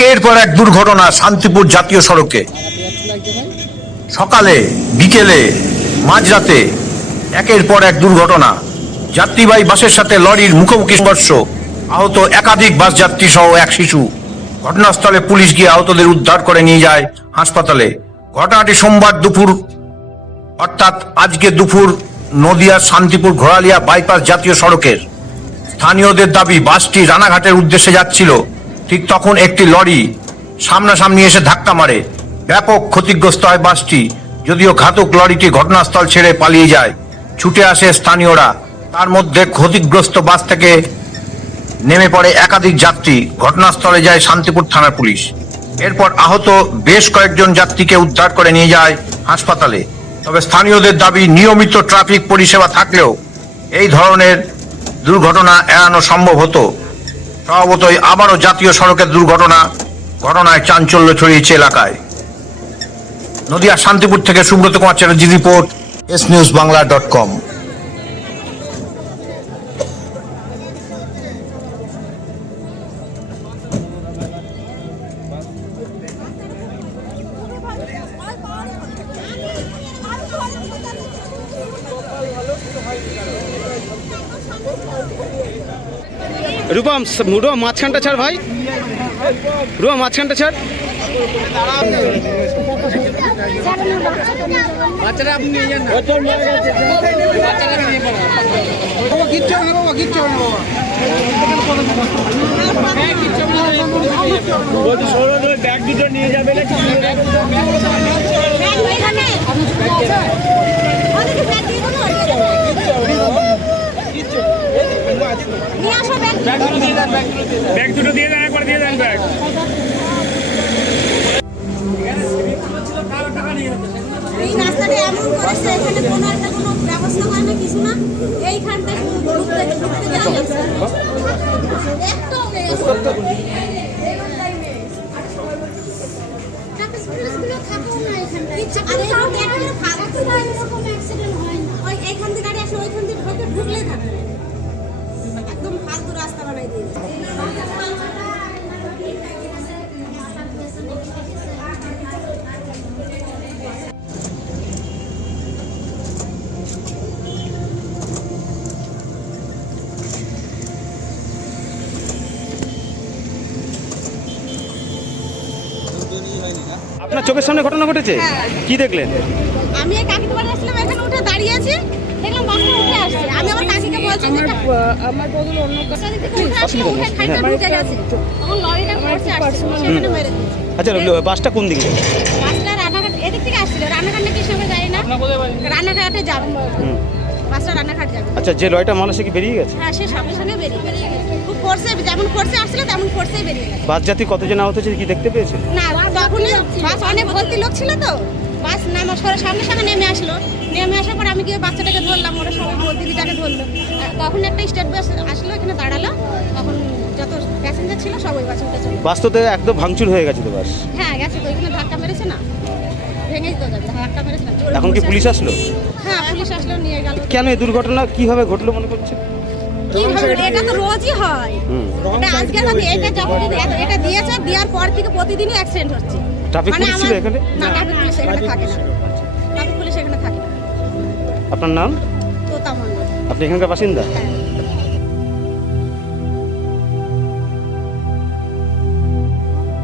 একের পর এক দুর্ঘটনা শান্তিপুর জাতীয় সড়কে। সকালে, বিকেলে, মাঝরাতে একের পর এক দুর্ঘটনা। যাত্রীবাহী বাসের সাথে লরির মুখোমুখি সংঘর্ষ। আহত একাধিক বাস যাত্রী সহ এক শিশু। ঘটনাস্থলে পুলিশ গিয়ে আহতদের উদ্ধার করে নিয়ে যায় হাসপাতালে। ঘটনাটি সোমবার দুপুর, অর্থাৎ আজকে দুপুর নদিয়া শান্তিপুর ঘোড়ালিয়া বাইপাস জাতীয় সড়কের। স্থানীয়দের দাবি, বাসটি রানাঘাটের উদ্দেশ্যে যাচ্ছিল। ঠিক তখন একটি লরি সামনাসামনি এসে ধাক্কা মারে। ব্যাপক ক্ষতিগ্রস্ত হয় বাসটি, যদিও ঘাতক লরিটি ঘটনাস্থল ছেড়ে পালিয়ে যায়। ছুটে আসে স্থানীয়রা। তার মধ্যে ক্ষতিগ্রস্ত বাস থেকে নেমে পড়ে একাধিক যাত্রী। ঘটনাস্থলে যায় শান্তিপুর থানার পুলিশ। এরপর আহত বেশ কয়েকজন যাত্রীকে উদ্ধার করে নিয়ে যায় হাসপাতালে। তবে স্থানীয়দের দাবি, নিয়মিত ট্রাফিক পরিষেবা থাকলেও এই ধরনের দুর্ঘটনা এড়ানো সম্ভব হতো। স্বভাবতই আবারও জাতীয় সড়কের দুর্ঘটনা, ঘটনায় চাঞ্চল্য ছড়িয়েছে এলাকায়। নদিয়া শান্তিপুর থেকে Subrata Kumar Chatterjee report S news Bangla dot com বাবা কিচ্ছু হবে বাবা হ্যাঁ কিচ্ছু বলছি সরো ব্যাগ দুটো নিয়ে যাবে নাকি ব্যাগ দুটো দিয়ে দেন একবার দিয়ে দেন ব্যাগ এই রাস্তাটা এমন করেছে এখানে কোনো একটা কোনো ব্যবস্থা হয় না কিছু না এইখানটা শুধু ঘুরতে ঘুরতে যাওয়া যাচ্ছে একটাও নেই আর এই রোডে একেবারে ফাঁকা তো নয়, এরকম accident হয় না। ওই এইখান থেকে গাড়ি আসে, ওইখান থেকে ঢুকলে ঢুকলেই থাকে। একদম ফালতু রাস্তা বানাই দিয়েছে চোখের সামনে ঘটনা ঘটেছে? হ্যাঁ। কি দেখলেন? আমি কাকির বাড়ি আসলাম এখানে উঠে দাঁড়িয়ে আছি দেখলাম বাসটা উঠে আসছে। আমি আমার কাকিকে বলছি যে আমার বদল অন্য বাসটা উঠে খাইটা ঢুকে গেছে। তখন লরিটা পড়ছে আসছে সেখানে মেরে আচ্ছা বাসটা কোন দিকে? যাবে? বাসটা রানাঘাট এদিক থেকে আসছিল রানাঘাট না? কি সঙ্গে যাই না রানাঘাটে যাবে। বাসটা রানাঘাট যাবে। আচ্ছা যে লয়টা সে কি বেরিয়ে গেছে? হ্যাঁ সে সঙ্গে সঙ্গে বেরিয়ে বেরিয়ে গেছে। খুব ফোর্সে যেমন ফোর্সে আসছিল তেমন ফোর্সেই বেরিয়ে গেছে। বাস যাত্রী কতজন আহত হয়েছে কি দেখতে পেয়েছেন? না তখনই বাস অনেক ভর্তি লোক ছিল তো। বাস নামার পরে সামনে সামনে নেমে আসলো। নেমে আসার পর আমি গিয়ে বাচ্চাটাকে ধরলাম ওরা সবাই দিদিটাকে ধরলো। তখন একটা স্টেট বাস আসলো এখানে দাঁড়াল। তখন যত প্যাসেঞ্জার ছিল সবাই বাসে উঠে চলে বাস তো একদম ভাঙচুর হয়ে গেছে তো বাস। হ্যাঁ গেছে তো এখানে ধাক্কা মেরেছে না? যাবে ধাক্কা মেরেছে এখন কি পুলিশ আসলো? হ্যাঁ পুলিশ আসলো নিয়ে গেল। কেন এই দুর্ঘটনা কীভাবে ঘটলো মনে করছে কি এটা তো রোজই হয়। হুম। এটা আজকে আমি এটা যখন এটা- এটা দিয়েছে দেওয়ার পর থেকে প্রতিদিনই অ্যাক্সিডেন্ট হচ্ছে। ট্রাফিক পুলিশ ছিল এখানে? না ট্রাফিক পুলিশ এখানে থাকে না। ট্রাফিক পুলিশ এখানে থাকে না। আপনার নাম? আপনি এখানকার বাসিন্দা? হ্যাঁ।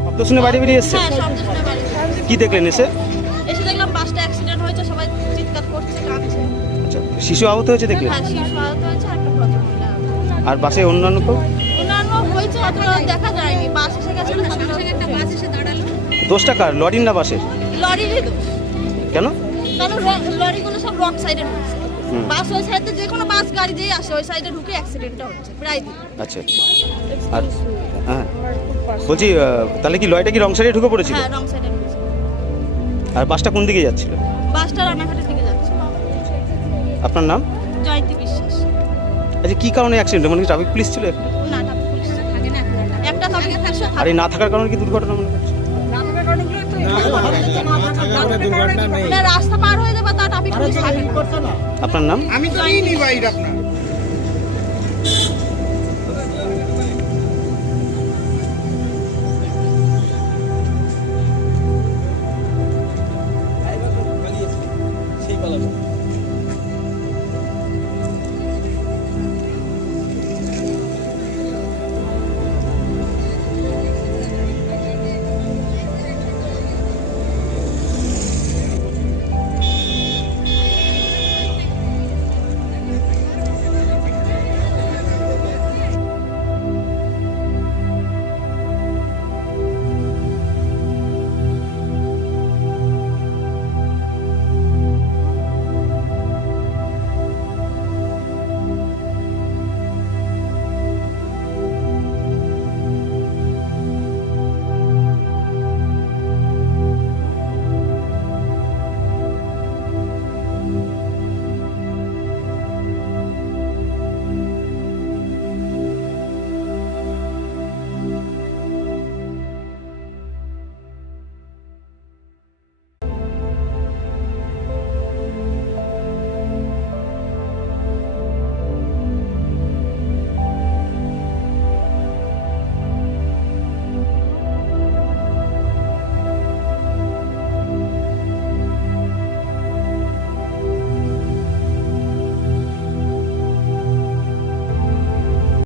শব্দ শুনে বাড়ি বেরিয়ে এসছে? হ্যাঁ। কি দেখলেন এসে? এসে দেখলাম বাসটা অ্যাক্সিডেন্ট হয়েছে সবাই চিৎকার করছে কাঁদছে। আচ্ছা শিশু আহত হয়েছে দেখলেন? হ্যাঁ শিশু আর বাসে অন্যান্য কেউ অন্যান্য হয়েছে দেখা যায়নি। বাস এসে গেছিল সঙ্গে সঙ্গে একটা বাস এসে দোষটা কার? লরির না বাসের? কেন? লরিগুলো সব রক সাইডে বাস ওই সাইডে যে কোনো বাস গাড়ি দিয়ে আসে ওই সাইডে ঢুকে অ্যাক্সিডেন্টটা হচ্ছে প্রায় আচ্ছা আর হ্যাঁ। বলছি তাহলে কি লয়টা কি রং সাইডে ঢুকে পড়েছিল? হ্যাঁ রং সাইডে আর বাসটা কোন দিকে যাচ্ছিল? বাসটা দিকে আপনার নাম? জয়ন্তী বিশ্বাস। আচ্ছা কি কারণে অ্যাক্সিডেন্ট মানে কি ট্রাফিক পুলিশ ছিল এখানে? না ট্রাফিক পুলিশ থাকে না একটা আর এই না থাকার কারণে কি দুর্ঘটনা মনে করছে রাস্তা পার হয়ে যাবে তা ট্রাফিক পুলিশ থাকে আপনার নাম আমি তো নিই বাইর আপনার